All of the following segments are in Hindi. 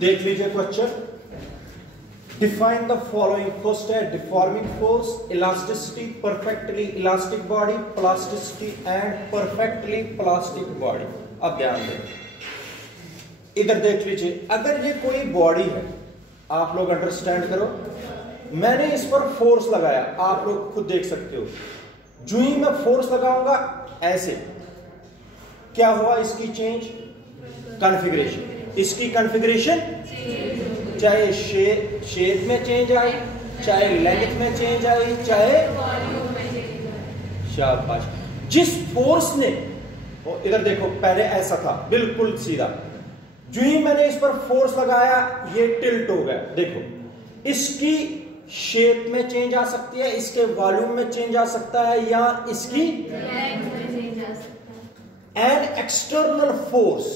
देख लीजिए question. Define the following. First है deforming force, elasticity, perfectly elastic body, plasticity and perfectly plastic body. अब ध्यान दें, इधर देख लीजिए। अगर ये कोई बॉडी है, आप लोग अंडरस्टैंड करो, मैंने इस पर फोर्स लगाया, आप लोग खुद देख सकते हो। जो ही मैं फोर्स लगाऊंगा ऐसे, क्या हुआ इसकी चेंज? कॉन्फ़िगरेशन। इसकी कॉन्फ़िगरेशन चाहे शेप में चेंज आई, चाहे लेंथ में चेंज आई, चाहे शाबाश। जिस फोर्स ने, इधर देखो, पहले ऐसा था बिल्कुल सीधा, जो ही मैंने इस पर फोर्स लगाया ये टिल्ट हो गया। देखो, इसकी शेप में चेंज आ सकती है, इसके वॉल्यूम में चेंज आ सकता है, या इसकी an external force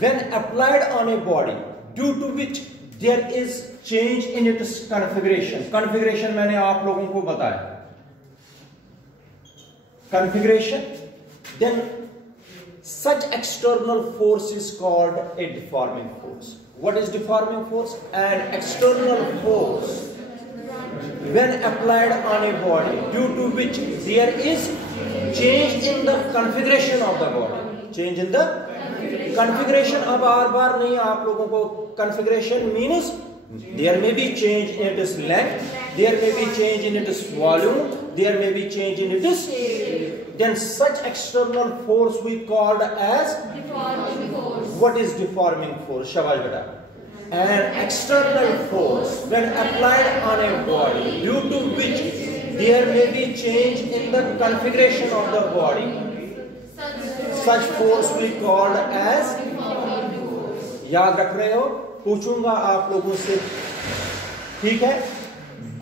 when applied on a body due to which there is change in its configuration. configuration मैंने आप लोगों को बताया, configuration, then such external force is called a deforming force. What is deforming force? An external force when applied on a body due to which there is change in the configuration of the body. change in the configuration. अब बार बार नहीं, आप लोगों को configuration means there may be change in its length, there may be change in its volume, there may be change in its shape. Then such external force we called as deforming force. What is deforming force? शाबाश बेटा। An external force when applied on a body due to which there may be change in the configuration of the body, such force we called as deforming force. याद रख रहे हो? पूछूंगा आप लोगों से, ठीक है।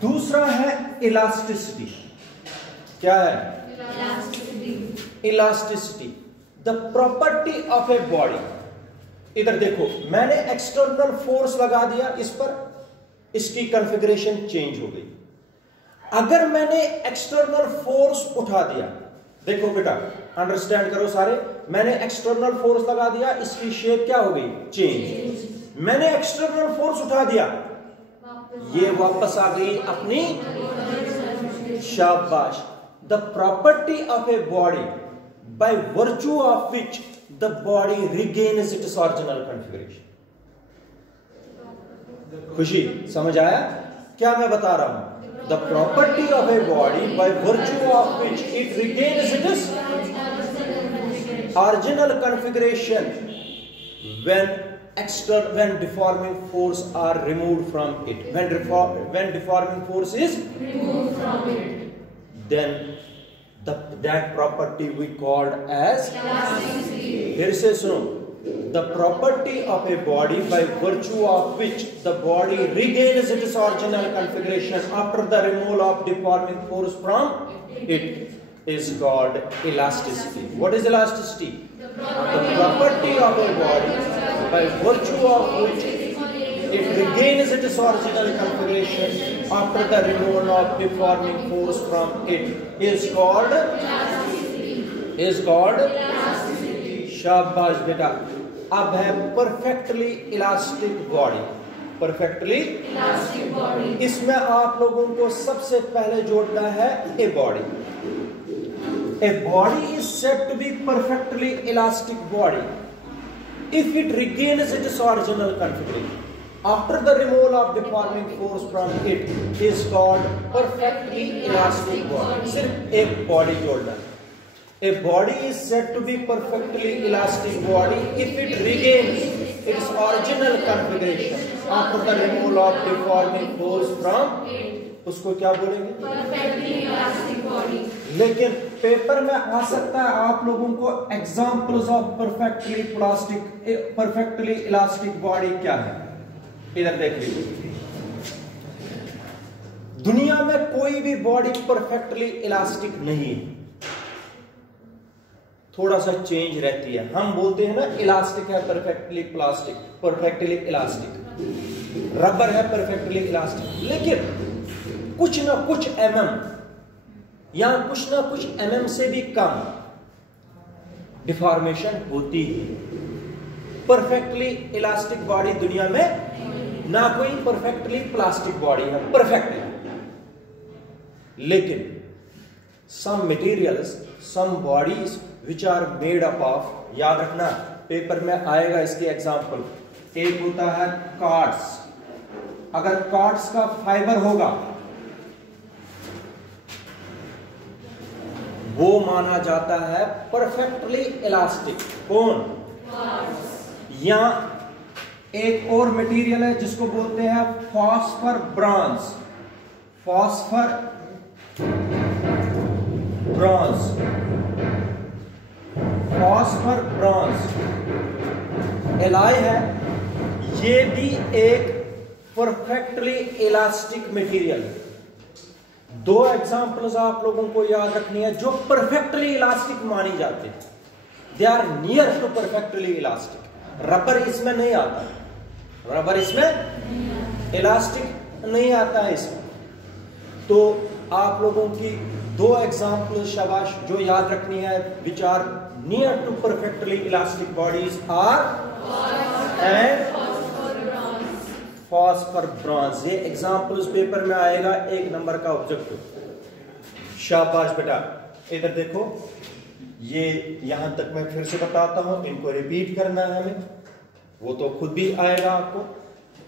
दूसरा है इलास्टिसिटी। क्या है? Elasticity, the property of a body. इधर देखो, मैंने एक्सटर्नल फोर्स लगा दिया इस पर, इसकी कॉन्फ़िगरेशन चेंज हो गई। अगर मैंने एक्सटर्नल फोर्स उठा दिया, देखो बेटा अंडरस्टैंड करो सारे, मैंने एक्सटर्नल फोर्स लगा दिया, इसकी शेप क्या हो गई? चेंज। मैंने एक्सटर्नल फोर्स उठा दिया, ये वापस आ गई अपनी, शाबाश। The property of a body by virtue of which the body regains its original configuration. खुशी समझ आया क्या मैं बता रहा हूं? The property of a body by virtue of which it regains its original configuration when deforming force are removed from it. When deforming force is removed from it, then that property we called as elasticity. फिर से सुनो, the property of a body by virtue of which the body regains its original configuration after the removal of deforming force from it is called elasticity. What is elasticity? The property of a body by virtue of which it regains its original configuration after the removal of deforming force from it is called शाबाश बेटा। अब है perfectly elastic body. Perfectly elastic body, इसमें आप लोगों को सबसे पहले जोड़ना है a body. A body is said to be perfectly elastic body if it regains its original configuration after the removal of deforming force from it is called perfectly elastic body। सिर्फ एक बॉडी जोड़ना है। A body is said to be perfectly elastic body if it regains its original configuration after the removal of deforming force from it। उसको क्या बोलेंगे? Perfectly elastic body। लेकिन पेपर में आ सकता है आप लोगों को examples of perfectly elastic body क्या है। इधर देख लीजिए, दुनिया में कोई भी बॉडी परफेक्टली इलास्टिक नहीं है, थोड़ा सा चेंज रहती है। हम बोलते हैं ना इलास्टिक है perfectly plastic, perfectly elastic, rubber है परफेक्टली इलास्टिक, लेकिन कुछ ना कुछ एमएम या कुछ ना कुछ एमएम से भी कम डिफॉर्मेशन होती है। परफेक्टली इलास्टिक बॉडी दुनिया में ना कोई परफेक्टली प्लास्टिक बॉडी है, परफेक्टली। लेकिन some materials, some bodies which are made up of, याद रखना पेपर में आएगा इसकी एग्जांपल। एक होता है कार्ड्स, अगर कार्ड्स का फाइबर होगा वो माना जाता है परफेक्टली इलास्टिक। कौन? या एक और मटेरियल है जिसको बोलते हैं phosphor bronze, phosphor bronze, phosphor bronze alloy है। ये भी एक परफेक्टली इलास्टिक मटेरियल है। दो एग्जांपल्स आप लोगों को याद रखनी है जो परफेक्टली इलास्टिक मानी जाती है। They are near to perfectly elastic. Rubber इसमें नहीं आता, रबर इसमें इलास्टिक नहीं आता है इसमें। तो आप लोगों की दो एग्जांपल शाबाश जो याद रखनी है, which are near to perfectly elastic bodies are and phosphor bronze. ये एग्जांपल्स पेपर में आएगा, 1 नंबर का ऑब्जेक्टिव। शाबाश बेटा, इधर देखो, ये यहां तक मैं फिर से बताता हूं, इनको रिपीट करना है हमें, वो तो खुद भी आएगा आपको।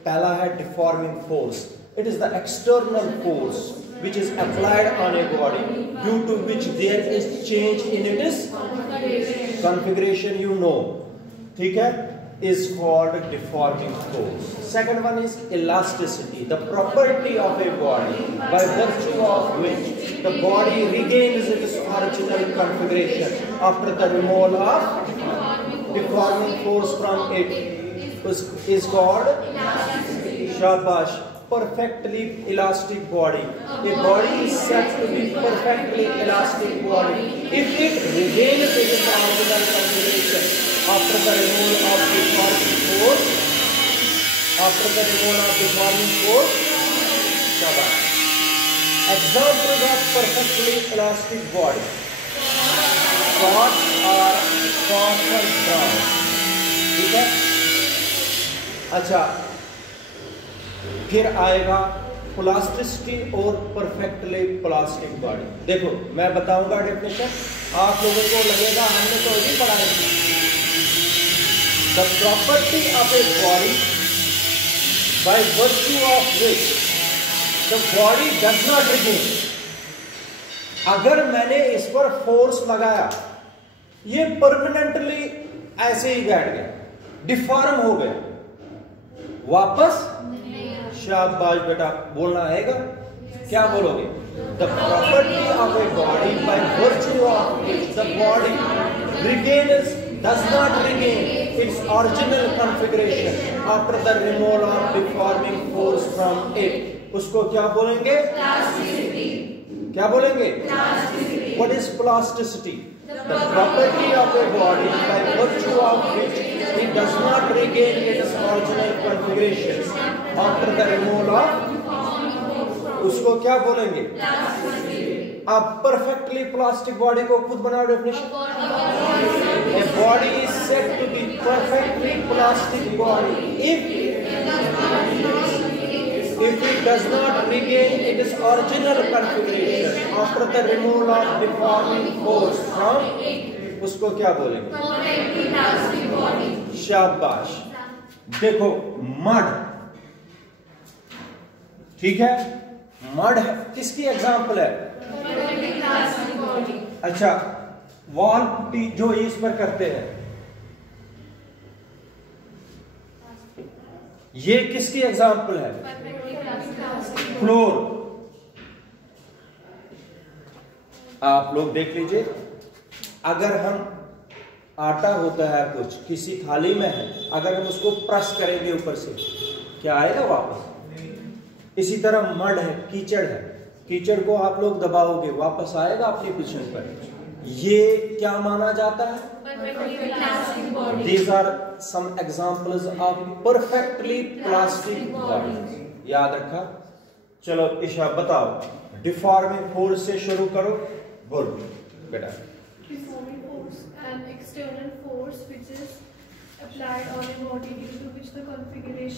पहला है deforming force. It is the external force which is applied on a body due to which there is change in its configuration, you know, ठीक है, is called deforming force. Second one is elasticity, the property of a body by virtue of which the body regains its original configuration after the removal of deforming force from it is called shabash perfectly elastic body. A body is said to be perfectly elastic body if it regains its original configuration after the removal of deforming force. After the removal of deforming force. Examples of perfectly elastic body: cords or fossil ground. ठीक है? अच्छा, फिर आएगा प्लास्टिसिटी और परफेक्टली प्लास्टिक बॉडी। देखो मैं बताऊंगा डेफिनेशन, आप लोगों को लगेगा हमने तो अभी पढ़ा है। The property of a body by virtue of which the body does not regain. अगर मैंने इस पर फोर्स लगाया, ये परमानेंटली ऐसे ही बैठ गया, डिफॉर्म हो गया, वापस शाबाश बेटा बोलना आएगा, क्या बोलोगे? The property of a body by virtue of which the body regains does not regain its original configuration after the removal of deforming force from it, उसको क्या बोलेंगे? प्लास्टिसिटी। क्या बोलेंगे? Plasticity. What is plasticity? The property of a body by virtue of which it does not regain its original configuration after the removal of, उसको क्या बोलेंगे? अब परफेक्टली प्लास्टिक बॉडी को खुद बनाओ definition. A body is said to be perfectly plastic body if it does not regain its original configuration after the removal of deforming force from, उसको क्या बोलेंगे? शाबाश। देखो मड, ठीक है, मड है, किसकी एग्जांपल है? अच्छा, वॉल पुट्टी जो इस पर करते हैं, ये किसकी एग्जांपल है? फ्लोर। आप लोग देख लीजिए, अगर हम आटा होता है कुछ किसी थाली में है, अगर हम उसको प्रेस करेंगे ऊपर से, क्या आएगा वापस? इसी तरह मड है, कीचड़ है, कीचड़ को आप लोग दबाओगे वापस आएगा अपनी पोजीशन पर। ये क्या माना जाता है? These are some examples of perfectly plastic bodies. याद रखा? चलो ईशा बताओ, डिफॉर्मिंग फोर्स से शुरू करो, बोल बेटा। Deforming force, an external force which is applied on a body due to which the configuration